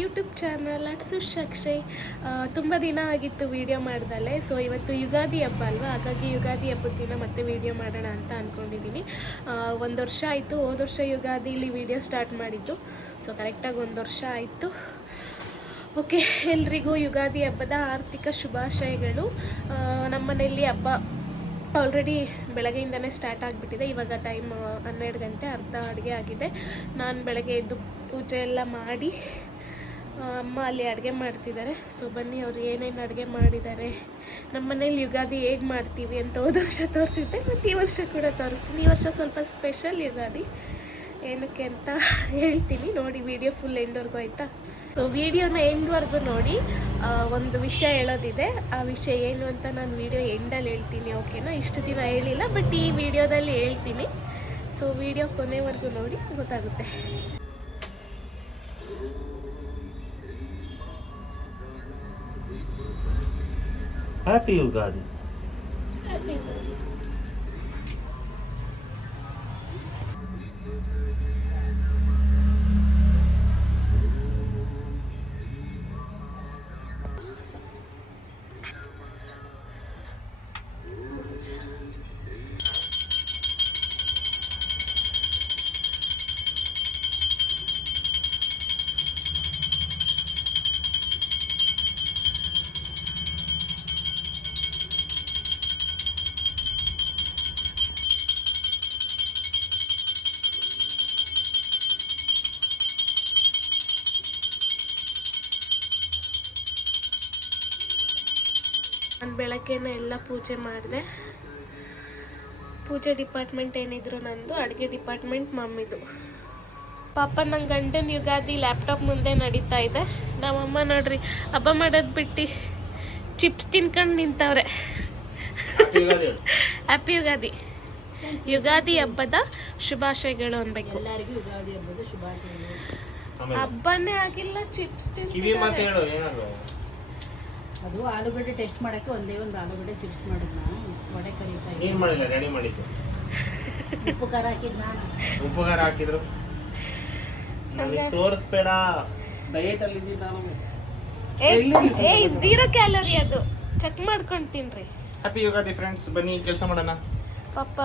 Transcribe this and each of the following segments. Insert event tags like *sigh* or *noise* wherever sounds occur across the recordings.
YouTube channel at ಸುಶಕ್ಷಯ್ ತುಂಬ ದಿನ ಆಗಿತ್ತು ವಿಡಿಯೋ ಮಾಡ್ದಲೆ ಸೊ ಇವತ್ತು ಯುಗಾದಿ ಹಬ್ಬ ಅಲ್ವಾ? ಹಾಗಾಗಿ ಯುಗಾದಿ ಹಬ್ಬದ ದಿನ ಮತ್ತೆ ವಿಡಿಯೋ ಮಾಡೋಣ ಅಂತ ಅಂದ್ಕೊಂಡಿದ್ದೀನಿ ಒಂದು ವರ್ಷ ಆಯಿತು, ಹೋದ ವರ್ಷ ಯುಗಾದಿಲಿ ವಿಡಿಯೋ ಸ್ಟಾರ್ಟ್ ಮಾಡಿದ್ದು. ಸೊ ಕರೆಕ್ಟಾಗಿ ಒಂದು ವರ್ಷ ಆಯಿತು. ಓಕೆ ಎಲ್ರಿಗೂ ಯುಗಾದಿ ಹಬ್ಬದ ಆರ್ಥಿಕ ಶುಭಾಶಯಗಳು. ನಮ್ಮನೆಯಲ್ಲಿ ಹಬ್ಬ ಆಲ್ರೆಡಿ ಬೆಳಗ್ಗೆಯಿಂದನೇ ಸ್ಟಾರ್ಟ್ ಆಗಿಬಿಟ್ಟಿದೆ. ಇವಾಗ ಟೈಮ್ ಹನ್ನೆರಡು ಗಂಟೆ ಅರ್ಧ ಅಡುಗೆ ಆಗಿದೆ. ನಾನು ಬೆಳಗ್ಗೆ ಎದ್ದು ಪೂಜೆ ಎಲ್ಲ ಮಾಡಿ ಅಮ್ಮ ಅಲ್ಲಿ ಅಡುಗೆ ಮಾಡ್ತಿದ್ದಾರೆ. ಸೊ ಬನ್ನಿ ಅವ್ರು ಏನೇನು ಅಡುಗೆ ಮಾಡಿದ್ದಾರೆ. ನಮ್ಮ ಮನೇಲಿ ಯುಗಾದಿ ಹೇಗೆ ಮಾಡ್ತೀವಿ ಅಂತ ಹೋದ ವರ್ಷ ತೋರಿಸಿದ್ದೆ. ಮತ್ತು ಈ ವರ್ಷ ಕೂಡ ತೋರಿಸ್ತೀನಿ. ಈ ವರ್ಷ ಸ್ವಲ್ಪ ಸ್ಪೆಷಲ್ ಯುಗಾದಿ. ಏನಕ್ಕೆ ಅಂತ ಹೇಳ್ತೀನಿ. ನೋಡಿ ವಿಡಿಯೋ ಫುಲ್ ಎಂಡ್ವರೆಗೂ ಆಯಿತಾ? ಸೊ ವಿಡಿಯೋನ ಎಂಡ್ವರೆಗೂ ನೋಡಿ. ಒಂದು ವಿಷಯ ಹೇಳೋದಿದೆ. ಆ ವಿಷಯ ಏನು ಅಂತ ನಾನು ವಿಡಿಯೋ ಎಂಡಲ್ಲಿ ಹೇಳ್ತೀನಿ ಓಕೆನಾ ಇಷ್ಟು ದಿನ ಹೇಳಿಲ್ಲ ಬಟ್ ಈ ವಿಡಿಯೋದಲ್ಲಿ ಹೇಳ್ತೀನಿ. ಸೊ ವಿಡಿಯೋ ಕೊನೆವರೆಗೂ ನೋಡಿ ಗೊತ್ತಾಗುತ್ತೆ. ಹ್ಯಾಪಿ ಯುಗಾದಿ ನಾನು ಬೆಳಗ್ಗೆನೇ ಎಲ್ಲ ಪೂಜೆ ಮಾಡಿದೆ. ಪೂಜೆ ಡಿಪಾರ್ಟ್ಮೆಂಟ್ ಏನಿದ್ರು ನಂದು ಅಡುಗೆ ಡಿಪಾರ್ಟ್ಮೆಂಟ್ ಮಮ್ಮಿದು. ಪಾಪ ನನ್ನ ಗಂಡನ ಯುಗಾದಿ ಲ್ಯಾಪ್ಟಾಪ್ ಮುಂದೆ ನಡೀತಾ ಇದೆ. ನಮ್ಮಮ್ಮ ನೋಡ್ರಿ ಹಬ್ಬ ಮಾಡೋದು ಬಿಟ್ಟು ಚಿಪ್ಸ್ ತಿನ್ಕೊಂಡು ನಿಂತವ್ರೆ. Happy Ugadi happy Ugadi. Ugadi ಹಬ್ಬದ ಶುಭಾಶಯಗಳು ಅನ್ಬೇಕು. ಎಲ್ಲರಿಗೂ ಯುಗಾದಿ ಹಬ್ಬದ ಶುಭಾಶಯಗಳು. ಆಮೇಲೆ ಹಬ್ಬನೇ ಆಗಿಲ್ಲ ಚಿಪ್ಸ್ ಏನಾದ್ರು ಅದು ಆಲೂಗಡ್ಡೆ ಟೆಸ್ಟ್ ಮಾಡಕ್ಕೆ ಒಂದೇ ಒಂದು ಆಲೂಗಡ್ಡೆ ಚಿಪ್ಸ್ ಮಾಡಿದ್ ನಾನು. ವಡೆ ಕರೀತಾ ಏನು ಮಾಡಿಲ್ಲ? ರೆಡಿ ಮಾಡಿದ್ದು. ಉಪ್ಪು ಖಾರ ಹಾಕಿದ್ ನಾನು. ಉಪ್ಪು ಖಾರ ಹಾಕಿದ್ರು. ನನಗೆ ತೋರಿಸ್ಬೇಡ. ಡಯಟ್ ಅಲ್ಲಿ ಇದ್ದೀನಿ ನಾನು. ಏ ಝೀರೋ ಕ್ಯಾಲರಿ ಅದು. ಚೆಕ್ ಮಾಡ್ಕೊಂಡು ತಿನ್ರಿ ಹ್ಯಾಪಿ ಯುಗಾದಿ ಫ್ರೆಂಡ್ಸ್ ಬನ್ನಿ ಕೆಲಸ ಮಾಡೋಣ. ಪಾಪ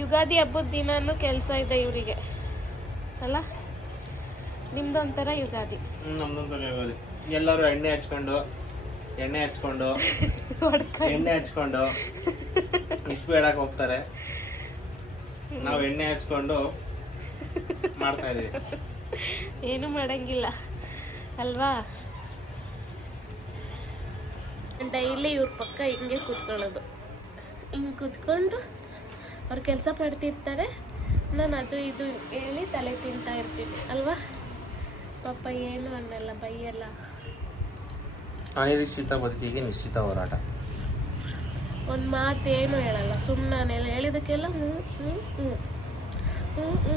ಯುಗಾದಿ ಹಬ್ಬದ ದಿನಾನು ಕೆಲಸ ಇದೆ ಇವರಿಗೆ. ಅಲ್ಲ? ನಿಮ್ದೊಂಥರ ಯುಗಾದಿ ನಮ್ದೊಂಥರ ಯುಗಾದಿ ಎಲ್ಲರೂ ಎಣ್ಣೆ ಹಚ್ಕೊಂಡು ಎಣ್ಣೆ ಹಚ್ಕೊಂಡು *laughs* ಎಣ್ಣೆ ಹಚ್ಕೊಂಡು ಇಸ್ಪಿ ಹೇಳಕ್ ಹೋಗ್ತಾರೆ. ನಾವು ಎಣ್ಣೆ ಹಚ್ಕೊಂಡು ಮಾಡ್ತಾ ಇದೀವಿ ಏನು ಮಾಡಂಗಿಲ್ಲ. ಅಲ್ವಾ? ಡೈಲಿ ಇವ್ರ ಪಕ್ಕ ಹಿಂಗೆ ಕೂತ್ಕೊಳ್ಳೋದು. ಹಿಂಗೆ ಕೂತ್ಕೊಂಡು ಅವ್ರು ಕೆಲಸ ಮಾಡ್ತಿರ್ತಾರೆ. ನಾನು ಅದು ಇದು ಹೇಳಿ ತಲೆ ತಿಂತಾ ಇರ್ತೀನಿ. ಅಲ್ವಾ? ಪಾಪ ಏನು ಅನ್ನಲ್ಲ ಬೈಯಲ್ಲ. ಅನಿರೀಕ್ಷಿತ ಬದುಕಿಗೆ ನಿಶ್ಚಿತ ಹೋರಾಟ. ಒಂದು ಮಾತೇನು ಹೇಳಲ್ಲ ಸುಮ್ಮನೆ ಹೇಳಿದಕ್ಕೆಲ್ಲ ಹ್ಞೂ ಹ್ಞೂ ಹ್ಞೂ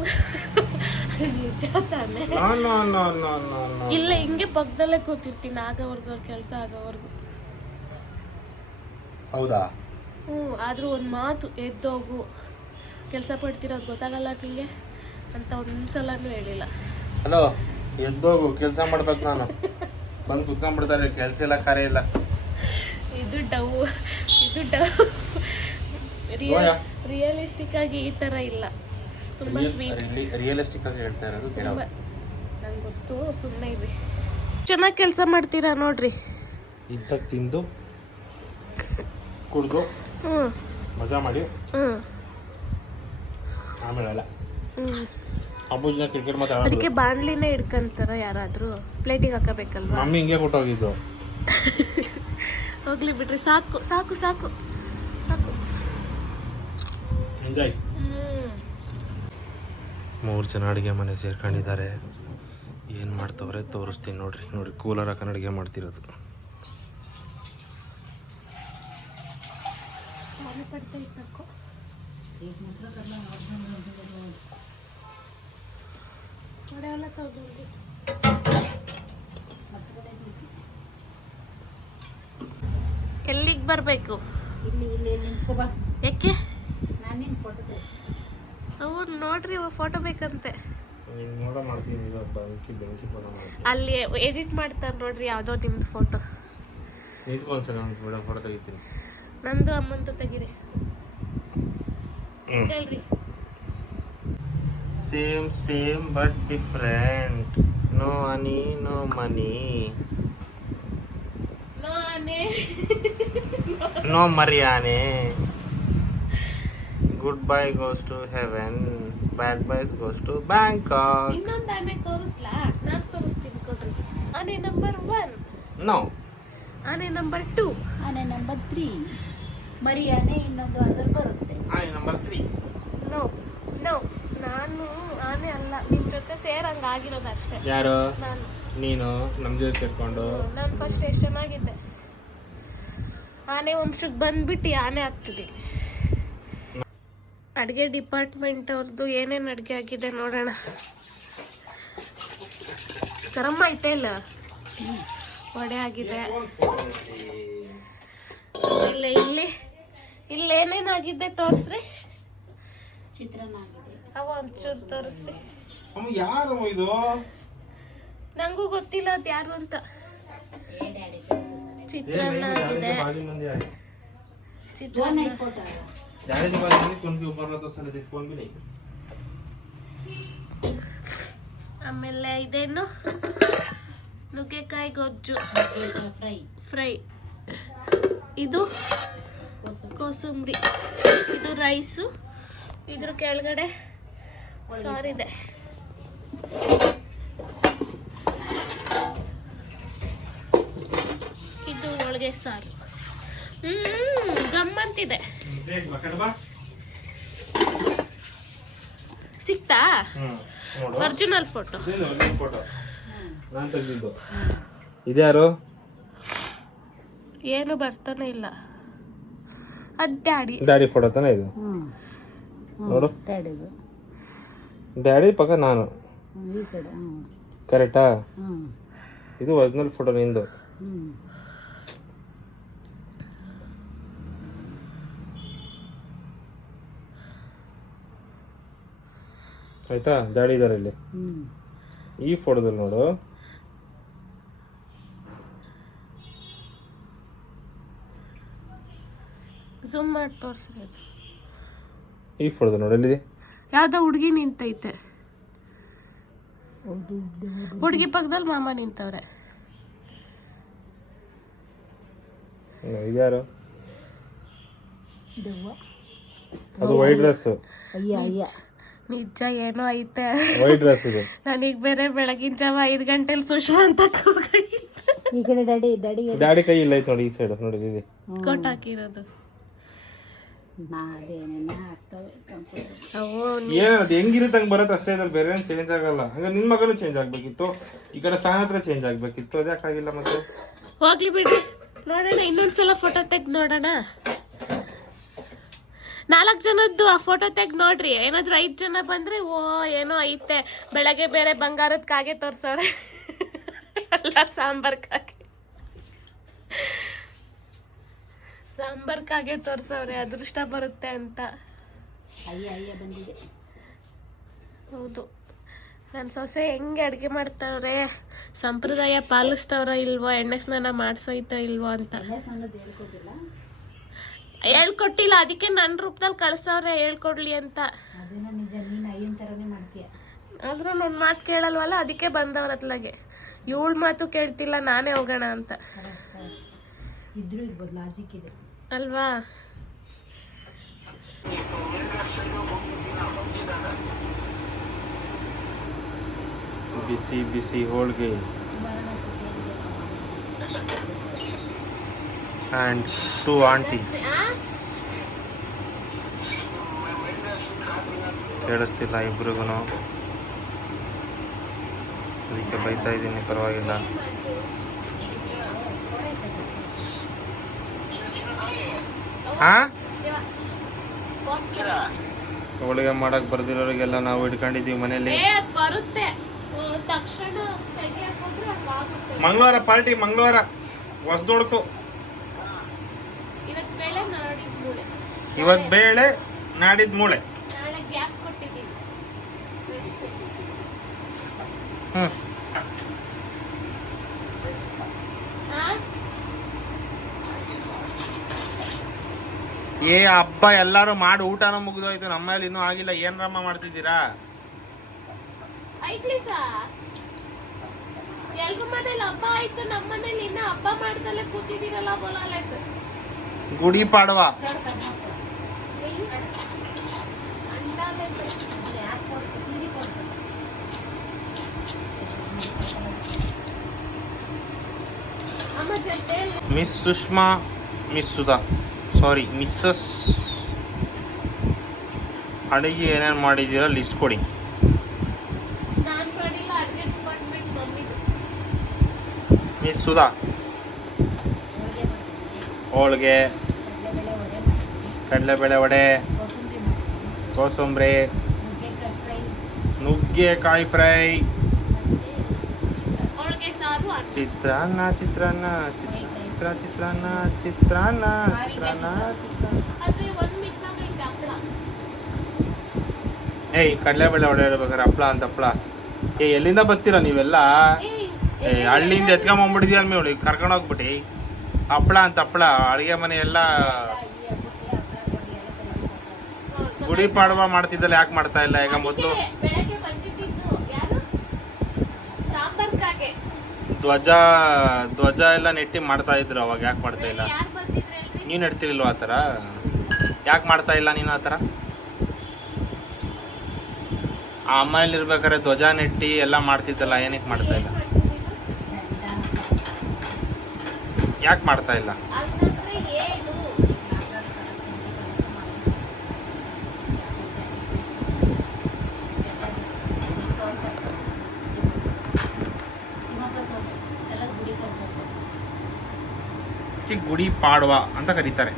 ಇಲ್ಲ ಹಿಂಗೆ ಪಕ್ಕದಲ್ಲೇ ಕೂತಿರ್ತೀನಿ ಆಗೋವರೆಗೂ ಅವ್ರ ಕೆಲಸ ಆಗೋವರೆಗೂ. ಹೌದಾ? ಹ್ಞೂ ಆದರೂ ಒಂದು ಮಾತು ಎದ್ದೋಗು. ಕೆಲಸ ಪಡ್ತಿರೋದು ಗೊತ್ತಾಗಲ್ಲ ನಿಂಗೆ ಅಂತ ಒಂದ್ಸಲನೂ ಹೇಳಿಲ್ಲ. ಹಲೋ ಎದ್ದೋಗು ಕೆಲಸ ಮಾಡ್ಬೇಕು ನಾನು. *laughs* ಬಂದು ಕುತ್ಕೊಂಡ್ಬಿಡ್ತಾರೆ ಕೆಲಸ ಇಲ್ಲ ಕಾರ್ಯ ಇಲ್ಲ. ಇದು ಡವ್ ಇದು ಡವ್. ರಿಯಲಿಸ್ಟಿಕ್ ಆಗಿ ಈ ಥರ ಇಲ್ಲ. ತುಂಬ ಸ್ವೀಟ್ ರಿಯಲಿಸ್ಟಿಕ್ ಆಗಿ ಹೇಳ್ತಾ ಇರೋದು ತುಂಬ ನಂಗೆ ಗೊತ್ತು ಸುಮ್ಮನೆ ಇರಿ ಚೆನ್ನಾಗಿ ಕೆಲಸ ಮಾಡ್ತೀರಾ ನೋಡ್ರಿ? ಇದ್ದಾಗ ತಿಂದು ಕುಡ್ದು ಹ್ಞೂ ಮಜಾ ಮಾಡಿ. ಹ್ಞೂ ಆಮೇಲೆ ಅಲ್ಲ. ಅಬ್ಬುಜಿನ ಕ್ರಿಕೆಟ್ ಮಾತ್ರ ಅದಕ್ಕೆ ಬಾಣಲಿನೇ ಹಿಡ್ಕೊಂತಾರ ಯಾರಾದರೂ? ಪ್ಲೇಟಿಗೆ ಹಾಕಬೇಕಲ್ವಾ? ಮಮ್ಮಿ ಹಿಂಗೆ ಕೊಟ್ಟೋಗಿದ್ದು. ಹೋಗ್ಲಿ ಬಿಡ್ರಿ ಸಾಕು ಸಾಕು ಸಾಕು ಸಾಕು. ಎಂಜಾಯ್ ಮೂರು ಜನ ಅಡುಗೆ ಮನೆ ಸೇರ್ಕೊಂಡಿದ್ದಾರೆ. ಏನು ಮಾಡ್ತವ್ರೆ ತೋರಿಸ್ತೀನಿ ನೋಡ್ರಿ. ನೋಡಿ ಕೂಲರ್ ಹಾಕೊಂಡು ಅಡುಗೆ ಮಾಡ್ತಿರೋದು. ಎಲ್ಲಿಗೆ ಬರಬೇಕು? ಇಲ್ಲಿ ಇಲ್ಲಿ ನಿಂತ್ಕೋ ಬಾ. ಯಾಕೆ? ನಾನು ನಿನ್ನ ಫೋಟೋ ತೆಗೆಸಿ ಅವ್ರು ನೋಡ್ರಿ ಫೋಟೋ ಬೇಕಂತೆ. ನೋಡ ಮಾಡ್ತೀನಿ ಈಗ ಬೆಂಕಿ ಬೆಂಕಿ ಮಾಡ್ತೀನಿ. ಅಲ್ಲಿ ಎಡಿಟ್ ಮಾಡ್ತಾರೆ ನೋಡ್ರಿ ಯಾವುದೋ ನಿಮ್ದು ಫೋಟೋ ತೆಗಿತೀನಿ. ನಂದು ಅಮ್ಮಂತ ತೆಗಿರಿ. ಹ್ಮ್. ಹೇಳ್ರಿ same same but different no honey no money ನಾನೇ no ಮರಿಯಾನೆ good boy goes to heaven bad boys goes to Bangkok ಇನ್ನೊಂದು ಆನೆ ತೋರಿಸ್ಲಾ? ನಾನು ತೋರಿಸ್ತೀನಿ ಕೊಡ್ರಿ. ಆನೆ ನಂಬರ್ ಒನ್ ನೋ ಆನೆ ನಂಬರ್ ಟೂ ಆನೆ ನಂಬರ್ ತ್ರೀ ಮರಿ ಆನೆ ಇನ್ನೊಂದು ಅದ್ರಲ್ಲಿ ಬರುತ್ತೆ. ಆನೆ ನಂಬರ್ ತ್ರೀ ನೋ ನೋ ನಾನು ಆನೆ ಅಲ್ಲ ನಿಮ್ ಜೊತೆ ಸೇರಂಗ ಆಗಿರೋದು ಅಷ್ಟೇ. ಯಾರು? ನಾನು. ನೀನು? ನಮ್ಮ ಜೊತೆ ಸೇರ್ಕೊಂಡು? ನಾನು ಫಸ್ಟ್ ಎಷ್ಟು ಚೆನ್ನಾಗಿದ್ದೆ. ಆನೆ ವಂಶಕ್ಕೆ ಬಂದ್ಬಿಟ್ಟು ಆನೆ ಆಗ್ತಿದೆ ಅಡುಗೆ ಡಿಪಾರ್ಟ್ಮೆಂಟ್ ಅವ್ರದ್ದು ಏನೇನು ಅಡುಗೆ ಆಗಿದೆ ನೋಡೋಣ. ಗರಮ್ ಐತೆ ಇಲ್ಲ? ವಡೆ ಆಗಿದೆ. ಇಲ್ಲ ಇಲ್ಲಿ ಇಲ್ಲಿ ಏನೇನಾಗಿದೆ ತೋರಿಸ್ರಿ. ಚಿತ್ರಾನ್ನ. ಅವ ಒಂಚೂರು ತೋರಿಸ್ರಿ ಯಾರು ಇದು ನಂಗೂ ಗೊತ್ತಿಲ್ಲ ಅದು ಯಾರು ಅಂತ ಚಿತ್ರಾನ್ನ ಆಗಿದೆ ಚಿತ್ರಾನ್ನ ಫೋಟೋ जाने के बाद मैंने फोन के ऊपर रहा तो साले देख फोन भी नहीं ಆಮೇಲೆ ಇದೇನು ನುಗ್ಗೆಕಾಯಿ ಗೊಜ್ಜು ಫ್ರೈ ಫ್ರೈ ಇದು ಕೋಸಂಬರಿ ಇದು ರೈಸು ಇದ್ರ ಕೆಳಗಡೆ ಸಾರಿದೆ ಇದು ಹೋಳಿಗೆ ಸಾರು. ಹ್ಮ್ ಗಮ್ಮಂತಿದೆ ಸಿಕ್ತಾ? ಒರಿಜಿನಲ್ ಫೋಟೋ ನಾನು ತೆಗೆದಿದ್ದು ಇದ್ಯಾರು ಏನು ಬರ್ತಾನೆ ಇಲ್ಲ. ಅದು ಡ್ಯಾಡಿ. ಡ್ಯಾಡಿ ಫೋಟೋ ತಾನೇ ಇದು? ನೋಡು. ಡ್ಯಾಡಿದು ಡ್ಯಾಡಿ ಪಕ್ಕ ನಾನು. ಈ ಕಡೆ ಹ್ಞೂ ಕರೆಕ್ಟಾ ಇದು ಒರಿಜಿನಲ್ ಫೋಟೋ ನಿಂದು. ಹ್ಞೂ ಆಯ್ತಾ? ಡ್ಯಾಡಿ ಇದಾರೆ ಇಲ್ಲಿ. ಹ್ಞೂ ಈ ಫೋಟೋದಲ್ಲಿ ನೋಡು. ಮಾಡಿ ಈ ಫೋಟೋದಲ್ಲಿ ನೋಡು ಎಲ್ಲಿದೆ? ಯಾವ್ದೋ ಹುಡುಗಿ ನಿಂತೈತೆ. ಹುಡ್ಗಿ ಪಕ್ಕದಲ್ಲಿ ಮಾಮ ನಿಂತವ್ರೆ. ಇದ್ಯಾರು ದೆವ್ವ. ಅದು ವೈಟ್ ಡ್ರೆಸ್. ಅಯ್ಯ ಅಯ್ಯ. ನಿಜ ಏನೋ ಐತೆ. ವೈಟ್ ಡ್ರೆಸ್ ಇದು. ನನಗೆ ಬೇರೆ ಬೆಳಗಿನ ಜಾವ ಐದ್ ಗಂಟೆಲಿ ಸುಷ್ಮಾ ಅಂತ ಈ ಕಡೆ ಡ್ಯಾಡಿ ಡ್ಯಾಡಿ ಡ್ಯಾಡಿ ಕೈ ಇಲ್ಲ ಐತೆ ನೋಡಿ ಈ ಸೈಡ್ ನೋಡಿ. ಕೊಟ್ ಹಾಕಿರೋದು. ಅದು ಹೆಂಗಿರುತ್ತೆ ಹಂಗೆ ಬರುತ್ತೆ ಅಷ್ಟೇ ಇದ್ರಲ್ಲಿ ಬೇರೆ ಏನು ಚೇಂಜ್ ಆಗಲ್ಲ. ಹಂಗ ನಿನ್ನ ಮಗನೂ ಚೇಂಜ್ ಆಗಬೇಕಿತ್ತು ಈ ಕಡೆ ಫ್ಯಾನ್ ಹತ್ರ ಚೇಂಜ್ ಆಗಬೇಕಿತ್ತು ಅದ್ಯಾಕಾಗಿಲ್ಲ ಮತ್ತೆ? ಹೋಗ್ಲಿ ಬಿಡ್ರಿ ನೋಡೋಣ ಇನ್ನೊಂದ್ಸಲ ಫೋಟೋ ತೆಗ್ದು ನೋಡೋಣ. ನಾಲ್ಕು ಜನದ್ದು ಆ ಫೋಟೋ ತೆಗ್ದು ನೋಡ್ರಿ. ಏನಾದ್ರು ಐದು ಜನ ಬಂದ್ರೆ ಓ ಏನೋ ಐತೆ. ಬೆಳಗ್ಗೆ ಬೇರೆ ಬಂಗಾರದ ಕಾಗೆ ತೋರ್ಸವ್ರೆ. *laughs* ಅಲ್ಲ ಸಾಂಬಾರ್ ಕಾಗೆ. ಸಾಂಬಾರ್ ಕಾಗೆ ತೋರ್ಸವ್ರೆ ಅದೃಷ್ಟ ಬರುತ್ತೆ ಅಂತ. ಅಯ್ಯ ಅಯ್ಯ ಬಂದಿದೆ. ಹೌದು. ನನ್ನ ಸೊಸೆ ಹೆಂಗೆ ಅಡುಗೆ ಮಾಡ್ತಾವ್ರೆ? ಸಂಪ್ರದಾಯ ಪಾಲಿಸ್ತವ್ರ ಇಲ್ವೋ ಎಣ್ಣೆ ಸ್ನಾನ ಮಾಡ್ಸೋಯ್ತೋ ಇಲ್ವೋ ಅಂತ. ಹೇಳ್ಕೊಟ್ಟಿಲ್ಲ? ಅದಕ್ಕೆ ನನ್ನ ರೂಪದಲ್ಲಿ ಕಳ್ಸವ್ರೆ ಹೇಳ್ಕೊಡ್ಲಿ ಅಂತ. ಆದ್ರೂ ನನ್ನ ಮಾತು ಕೇಳಲ್ವಲ್ಲ ಅದಕ್ಕೆ ಬಂದವ್ರ ಅತ್ಲಾಗೆ ಇವಳ ಮಾತು ಕೇಳ್ತಿಲ್ಲ ನಾನೇ ಹೋಗೋಣ ಅಂತ. ಇದ್ರೂ ಇರ್ಬೋದು ಲಾಜಿಕ್ ಇದೆ. ಅಲ್ವಾ? ಬಿಸಿ ಬಿಸಿ ಹೋಳಿಗೆ. ಆ್ಯಂಡ್ ಟು ಆಂಟೀಸ್ ಕೇಳಿಸ್ತಿಲ್ಲ ಇಬ್ರಿಗೂ ಅದಕ್ಕೆ ಬೈತಾ ಇದ್ದೀನಿ ಪರವಾಗಿಲ್ಲ. ಹಾಂ? ಹೋಳಿಗೆ ಮಾಡಕ್ ಬರ್ದಿರೋರಿಗೆಲ್ಲ ನಾವು ಇಟ್ಕೊಂಡಿದೀವಿ ಮನೇಲಿ ಮಂಗಳವಾರ ಪಾರ್ಟಿ ಮಂಗಳವಾರ. ಹೊಸ್ದೊಡ್ಕು ಇವತ್ತು ಬೇಳೆ ನಾಡಿದ್ ಮೂಳೆ. ಇವತ್ತು ಬೇಳೆ ನಾಡಿದ್ ಮೂಳೆ ನಾಳೆ ಗ್ಯಾಪ್ ಕೊಟ್ಟಿದ್ದೀನಿ ಅಷ್ಟೇ. ಹ್ಞೂ ಏ ಹಬ್ಬ ಎಲ್ಲಾರು ಮಾಡಿ ಊಟನೂ ಮುಗಿದೋಯ್ತು ನಮ್ಮಲ್ಲಿ ಇನ್ನೂ ಆಗಿಲ್ಲ. ಏನ್ರಮ್ಮ ಮಾಡ್ತಿದ್ದೀರಾ? ಐತ್ಲಿ ಸಾ. ಎಲ್ರ ಮನೇಲಿ ಹಬ್ಬ ಆಯ್ತು ನಮ್ಮ ಮನೇಲಿ ಇನ್ನ ಹಬ್ಬ ಮಾಡ್ದಲ್ಲೇ ಕೂತಿದ್ದೀರಲ್ಲ ಬೋಲಾಲೈತು Gudi Padwa. Miss Sushma miss Sudha. Sorry Mrs ಅಡುಗೆ ಏನೇನು ಮಾಡಿದ್ದೀರಾ? ಲಿಸ್ಟ್ ಕೊಡಿ. ಮಿಸ್ ಸುಧಾ. ಹೋಳಿಗೆ ಕಡಲೆಬೇಳೆ ವಡೆ ಕೋಸಂಬರಿ ನುಗ್ಗೆಕಾಯಿ ಫ್ರೈ ಚಿತ್ರಾನ್ನ ಚಿತ್ರಾನ್ನ ಚಿತ್ರ ಚಿತ್ರಾನ್ನ ಚಿತ್ರಾನ್ನ ಚಿತ್ರಾನ್ನ ಚಿತ್ರಾನ್ನ ಏಯ್ ಹಪ್ಪಳ ಕಡಲೆಬೇಳೆ ಇರ್ಬೇಕಾರೆ ಹಪ್ಳ ಅಂತ ಹಪ್ಳ. ಏ ಎಲ್ಲಿಂದ ಬರ್ತೀರಾ ನೀವೆಲ್ಲ? ಏಯ್, ಏ ಹಳ್ಳಿಯಿಂದ ಎತ್ಕೊಂಬಂದ್ಬಿಟ್ಟಿದ್ಯಾ ಅಲ್ಮೇವಳಿ ಕರ್ಕೊಂಡು ಹೋಗ್ಬಿಟ್ಟು ಹಪ್ಳ ಅಂತ ಹಪ್ಳ ಅಡುಗೆ ಮನೆ ಎಲ್ಲ ಹಪ್ಪಳ ಗುಡಿ ಪಾಡವ ಮಾಡ್ತಿದ್ದಲ್ಲ ಯಾಕೆ ಮಾಡ್ತಾ ಇಲ್ಲ? ಈಗ ಮೊದಲು ಸಾಂಬಾರ್ಕಾಗೆ. ಧ್ವಜ ಧ್ವಜ ಎಲ್ಲ ನೆಟ್ಟಿ ಮಾಡ್ತಾ ಇದ್ರು ಅವಾಗ, ಯಾಕೆ ಮಾಡ್ತಾ ಇಲ್ಲ? ನೀನು ನೆಡ್ತಿರ್ಲಿಲ್ವ ಆ ಥರ? ಯಾಕೆ ಮಾಡ್ತಾ ಇಲ್ಲ ನೀನು ಆ ಥರ? ಆ ಅಮ್ಮನಲ್ಲಿ ಇರ್ಬೇಕಾದ್ರೆ ಧ್ವಜ ನೆಟ್ಟಿ ಎಲ್ಲ ಮಾಡ್ತಿದ್ದಲ್ಲ, ಏನಕ್ಕೆ ಮಾಡ್ತಾ ಇಲ್ಲ? ಯಾಕೆ ಮಾಡ್ತಾ ಇಲ್ಲ ಅಂತಂದ್ರೆ ಏನು ಎಲ್ಲ ಗುಡಿ ಕಟ್ಬೇಕು ಚಿಕ್ಕ ಗುಡಿ ಪಾಡ್ವ ಅಂತ ಕರೀತಾರೆ ನುಗ್ಗೆ ನುಗ್ಗೆಕಾಯಿ ಕಟ್ಸೋದಕ್ಕೆ ಶೋಭಾ ಅಕ್ಕಿ ಮಾಡ್ಕೊಳ್ತಾರೆ ಬೆಳಗ್ಗೆ ಯಾರು ಬಂದಿದ್ರು ನಮ್ಮ ಅತ್ತೆ ಅದೇ ಏನು ಸಂಪ್ರದಾಯ ಪಾಲಿಸ್ತಾ ಇಲ್ಲ ಅದೇನು ಧ್ವಜ ಪಾಡುವ ಅಂತ ಕರೀತಾರೆ.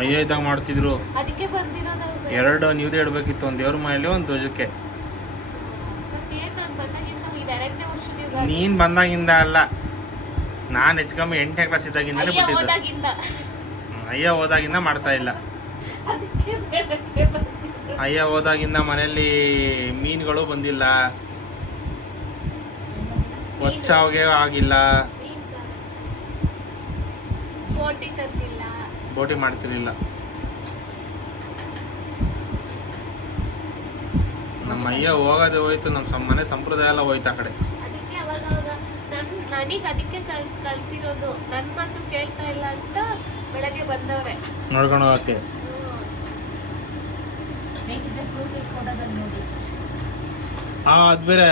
ಅಯ್ಯೋ ಇದ್ದಾಗ ಮಾಡ್ತಿದ್ರು. ಅದಕ್ಕೆ ಬಂದಿರೋದು ಎರಡು ನೀವುದೇ ಇಡಬೇಕಿತ್ತು ಒಂದು ದೇವ್ರ ಮನೆಯಲ್ಲಿ ಒಂದು ಧ್ವಜಕ್ಕೆ. ನಾನ್ ಬಂದಾಗಿಂದ ಇದು ವರ್ಷದ ಯುಗಾದಿ. ನೀನ್ ಬಂದಾಗಿಂದ ಅಲ್ಲ. ನಾನು ಹೆಚ್ಚು ಎಂಟನೇ ಕ್ಲಾಸ್ ಇದ್ದಾಗಿಂದಲೇ ಅಯ್ಯ ಬಿಟ್ಟಿದ್ದು. ಹೋದಾಗಿಂದ ಮಾಡ್ತಾ ಇಲ್ಲ. ಅಯ್ಯ ಹೋದಾಗಿಂದ ಮನೆಯಲ್ಲಿ ಮೀನುಗಳು ಬಂದಿಲ್ಲ. ಒಚ್ಚಾವ್ಗೆ ಆಗಿಲ್ಲ. ಬೋಟಿ ಮಾಡ್ತಿರ್ಲಿಲ್ಲ. ನಮ್ಮ ಅಯ್ಯ ಹೋಗೋದೇ ಹೋಯ್ತು ನಮ್ಮ ಮನೆ ಸಂಪ್ರದಾಯ ಎಲ್ಲ ಹೋಯ್ತು ಆ ಕಡೆ. ನನಗ್ ಅದಕ್ಕೆ ಕಳ್ಸ್ ಕಳ್ಸಿರೋದು. ನನ್ನ ಮಾತು ಕೇಳ್ತಾ ಇಲ್ಲ ಅಂತ ಬೆಳಗ್ಗೆ ಬಂದವ್ರೆ. ನೋಡ್ಕೊಂಡು ಹೋಗಕ್ಕೆ. ಬೇಕಿದ್ರೆ ಅದ್ ಇಟ್ಕೊಂಡೋದನ್ನ ನೋಡಿ. ಆ ಅದು ಬೇರೆ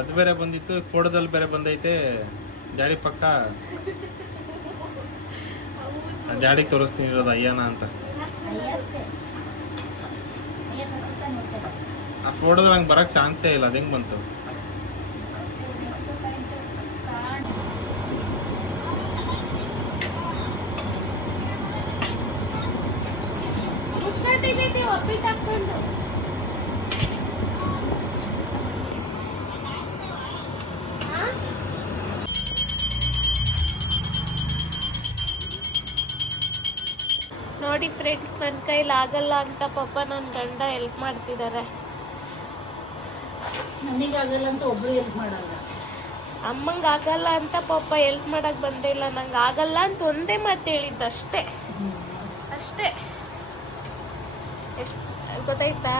ಅದು ಬೇರೆ ಬಂದಿತ್ತು. ಫೋಟೋದಲ್ಲಿ ಬೇರೆ ಬಂದೈತೆ. ಡ್ಯಾಡಿ ಪಕ್ಕ. ಡ್ಯಾಡಿ ತೋರಿಸ್ತೀನಿ ಇರೋದು ಅಯ್ಯನ ಅಂತ. ಆ ಫೋಟೋದಲ್ಲಿ ಹಂಗೆ ಬರೋಕ್ಕೆ ಚಾನ್ಸೇ ಇಲ್ಲ. ಅದು ಹೆಂಗ್ ಬಂತು? ಫ್ರೆಂಡ್ಸ್ ನನ್ನ ಕೈಲಿ ಆಗಲ್ಲ ಅಂತ ಪಾಪ ನನ್ನ ಗಂಡ ಹೆಲ್ಪ್ ಮಾಡ್ತಿದ್ದಾರೆ ನನಗಾಗಲ್ಲ ಅಂತ ಒಬ್ರು ಹೆಲ್ಪ್ ಮಾಡಲ್ಲ. ಅಮ್ಮಂಗೆ ಆಗಲ್ಲ ಅಂತ ಪಾಪ ಹೆಲ್ಪ್ ಮಾಡಕ್ ಬಂದೇ ಇಲ್ಲ ನಂಗೆ ಆಗಲ್ಲ ಅಂತ ಒಂದೇ ಮಾತು ಹೇಳಿದ್ದು ಅಷ್ಟೇ. ಅಷ್ಟೇ. ಗೊತ್ತಾಯ್ತಾ?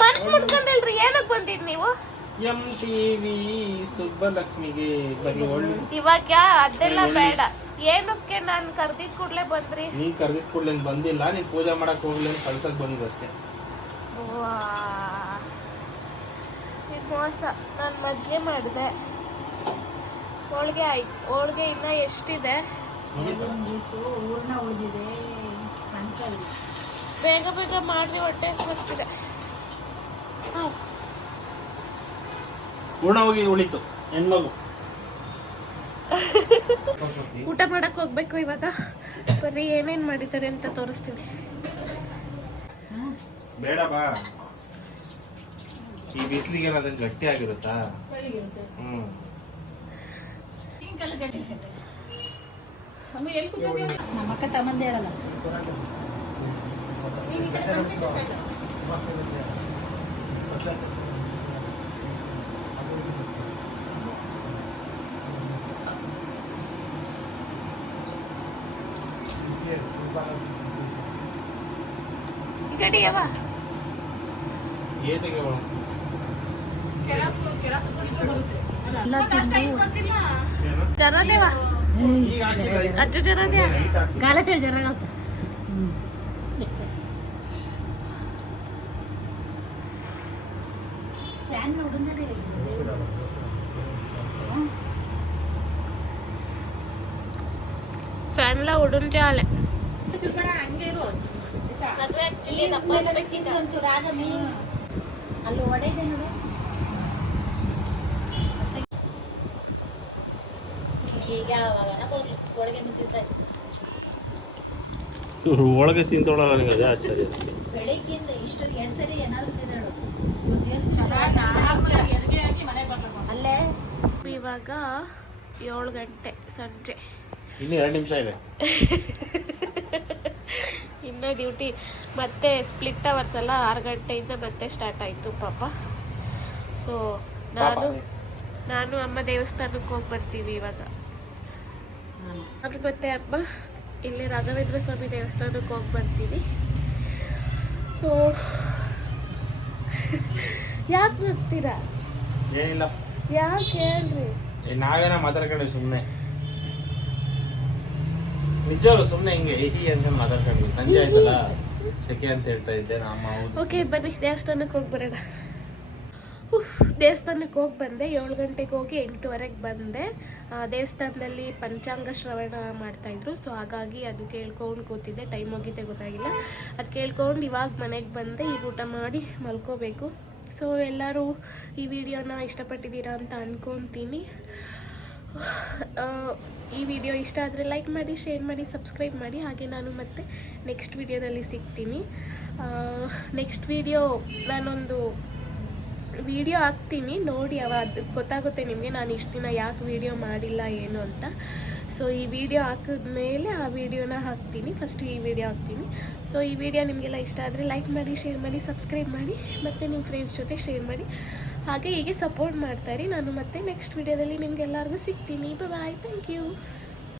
ಮನ್ಸು ಮುಡ್ಕೊಂಡಲ್ರಿ ಏನಕ್ಕೆ ಬಂದಿದ್ ನೀವು? ಎಂ ಟಿ ವಿ ಸುಬ್ಬಲಕ್ಷ್ಮಿಗೆ ಬರೀ ಒಳ್ಳೆ ಇವಾಗ ಅದೆಲ್ಲ ಬೇಡ. ಏನಕ್ಕೆ ನಾನು ಕರ್ದಿದ್ ಕೂಡಲೇ ಬಂದ್ರಿ? ನೀ ಕರೆದಿದ್ ಕೂಡಲೇ ಬಂದಿಲ್ಲ ನೀನು ಪೂಜೆ ಮಾಡಕ್ ಹೋಗ್ಲಿ ಅಂತ ಕಳ್ಸಕ್ ಬಂದಿದ್ದು ಅಷ್ಟೇ. ಇದ್ ಮೋಸ. ನಾನು ಮಜ್ಜಿಗೆ ಮಾಡಿದೆ. ಹೋಳಿಗೆ ಆಯ್ತು ಹೋಳಿಗೆ ಇನ್ನ ಎಷ್ಟಿದೆ? ಹೂರ್ಣ ಉಳಿದಿದೆ ಕಣ್ಕಲ್ಲಿ ಬೇಗ ಬೇಗ ಮಾಡ್ರಿ ಹೊಟ್ಟೆ ಬರ್ತಿದೆ ಹೋಗಿ ಉಳಿತು ಹೆಣ್ಮಗು. *laughs* ಊಟ ಮಾಡಕ್ ಹೋಗ್ಬೇಕು ಇವಾಗ. ಬರೀ ಏನೇನ್ ಮಾಡಿದ್ದಾರೆ ಅಂತ ತೋರಿಸ್ತೀನಿ. ಬೇಡ ಬಾ. ಈ ಬಿಸಿಲಿಗೆ ಅದನ್ನ ಗಟ್ಟಿ ಆಗಿರುತ್ತಾ? ಹ್ಮ್. ನಮ್ಮ ಅಕ್ಕ ತಮ್ಮಂದು ಹೇಳಲ್ಲ ಎಲ್ಲ ತಿಂದು ಜರದೇವಾ ಅಜ್ಜ ಜರದ್ಯಾ ಗಾಲ ಚಳಿ ಜರ ಫ್ಯಾನ್ ನೋಡಿದ್ರೆ ಫ್ಯಾನ್ಲ ಉಡುನ್ ಜಾಲೆ ಅಲ್ಲಿ ಒಡೆದೆ ನೋಡು. ಈಗ ಅವಾಗ ಒಳಗೆ ನಿಂತಿದ್ದ. ಇವ್ರು ಒಳಗೆ ತಿಂತೊಳಗ ನನಗೆ ಅದೇ ಆಶ್ಚರ್ಯ. ಬೆಳಿಗ್ಗಿಂದ ಇಷ್ಟೊಂದು ಎರಡು ಸರಿ ಏನಾದ್ರು ತಿಂದಳು. ಅಲ್ಲೇ? ಇವಾಗ ಏಳು ಗಂಟೆ ಸಂಜೆ. ಇನ್ನು ಎರಡು ನಿಮಿಷ ಇದೆ. *laughs* ಇನ್ನು ಡ್ಯೂಟಿ ಮತ್ತೆ ಸ್ಪ್ಲಿಟ್ ಅವರ್ಸ್ ಎಲ್ಲ ಆರು ಗಂಟೆಯಿಂದ ಮತ್ತೆ ಸ್ಟಾರ್ಟ್ ಆಯಿತು ಪಾಪ. ಸೊ ನಾನು ನಾನು ಅಮ್ಮ ದೇವಸ್ಥಾನಕ್ಕೆ ಹೋಗಿ ಬರ್ತೀವಿ ಇವಾಗ. ಅದ್ರ ಮತ್ತೆ ಅಮ್ಮ ಇಲ್ಲಿ ರಾಘವೇಂದ್ರ ಸ್ವಾಮಿ ದೇವಸ್ಥಾನಕ್ಕೆ ಹೋಗಿ ಬರ್ತೀವಿ. ಸೊ ಯಾಕೆ ಬರ್ತೀರಾ? ಏನಿಲ್ಲ. ಯಾಕೆ ಹೇಳ್ರಿ? ನಾವೇನ ಮಾತಾಡ್ಕೊಂಡು ಸುಮ್ಮನೆ ನಿಜವಾಗ್ಲು ಸುಮ್ಮನೆ ಹಿಂಗೆ ಹಿ ಅಂತ ಮಾತಾಡ್ಕೊಂಡ್ವಿ. ಸಂಜೆ ಆಯ್ತಲ್ಲ? ಸೆಕೆ ಅಂತ ಹೇಳ್ತಾ ಇದ್ದೆ ನಮ್ಮ ಓಕೆ ಬನ್ನಿ ದೇವಸ್ಥಾನಕ್ಕೆ ಹೋಗಿ ಬರೋಣ. ದೇವಸ್ಥಾನಕ್ಕೆ ಹೋಗಿ ಬಂದೆ. ಏಳು ಗಂಟೆಗೆ ಹೋಗಿ ಎಂಟುವರೆಗೆ ಬಂದೆ. ದೇವಸ್ಥಾನದಲ್ಲಿ ಪಂಚಾಂಗ ಶ್ರವಣ ಮಾಡ್ತಾಯಿದ್ರು ಸೊ ಹಾಗಾಗಿ ಅದು ಕೇಳ್ಕೊಂಡು ಕೂತಿದ್ದೆ. ಟೈಮ್ ಹೋಗಿದ್ದೆ ಗೊತ್ತಾಗಿಲ್ಲ. ಅದು ಕೇಳ್ಕೊಂಡು ಇವಾಗ ಮನೆಗೆ ಬಂದೆ. ಈಗ ಊಟ ಮಾಡಿ ಮಲ್ಕೋಬೇಕು. ಸೊ ಎಲ್ಲರೂ ಈ ವಿಡಿಯೋನ ಇಷ್ಟಪಟ್ಟಿದ್ದೀರಾ ಅಂತ ಅಂದ್ಕೊತೀನಿ ಈ ವಿಡಿಯೋ ಇಷ್ಟ ಆದರೆ ಲೈಕ್ ಮಾಡಿ ಶೇರ್ ಮಾಡಿ ಸಬ್ಸ್ಕ್ರೈಬ್ ಮಾಡಿ. ಹಾಗೆ ನಾನು ಮತ್ತೆ ನೆಕ್ಸ್ಟ್ ವಿಡಿಯೋದಲ್ಲಿ ಸಿಗ್ತೀನಿ. ನೆಕ್ಸ್ಟ್ ವಿಡಿಯೋ ನಾನೊಂದು ವಿಡಿಯೋ ಹಾಕ್ತೀನಿ. ನೋಡಿ ಅದು ಗೊತ್ತಾಗುತ್ತೆ ನಿಮಗೆ ನಾನು ಇಷ್ಟು ದಿನ ಯಾಕೆ ವಿಡಿಯೋ ಮಾಡಿಲ್ಲ, ಏನು ಅಂತ. ಸೊ ಈ ವಿಡಿಯೋ ಹಾಕಿದ್ಮೇಲೆ ಆ ವಿಡಿಯೋನ ಹಾಕ್ತೀನಿ. ಫಸ್ಟ್ ಈ ವಿಡಿಯೋ ಹಾಕ್ತೀನಿ. ಸೊ ಈ ವಿಡಿಯೋ ನಿಮಗೆಲ್ಲ ಇಷ್ಟ ಆದರೆ ಲೈಕ್ ಮಾಡಿ ಶೇರ್ ಮಾಡಿ ಸಬ್ಸ್ಕ್ರೈಬ್ ಮಾಡಿ. ಮತ್ತು ನಿಮ್ಮ ಫ್ರೆಂಡ್ಸ್ ಜೊತೆ ಶೇರ್ ಮಾಡಿ. ಹಾಗೆ ಹೀಗೆ ಸಪೋರ್ಟ್ ಮಾಡ್ತಾರೆ ನಾನು ಮತ್ತೆ ನೆಕ್ಸ್ಟ್ ವಿಡಿಯೋದಲ್ಲಿ ನಿಮಗೆಲ್ಲರಿಗೂ ಸಿಗ್ತೀನಿ. Bye thank you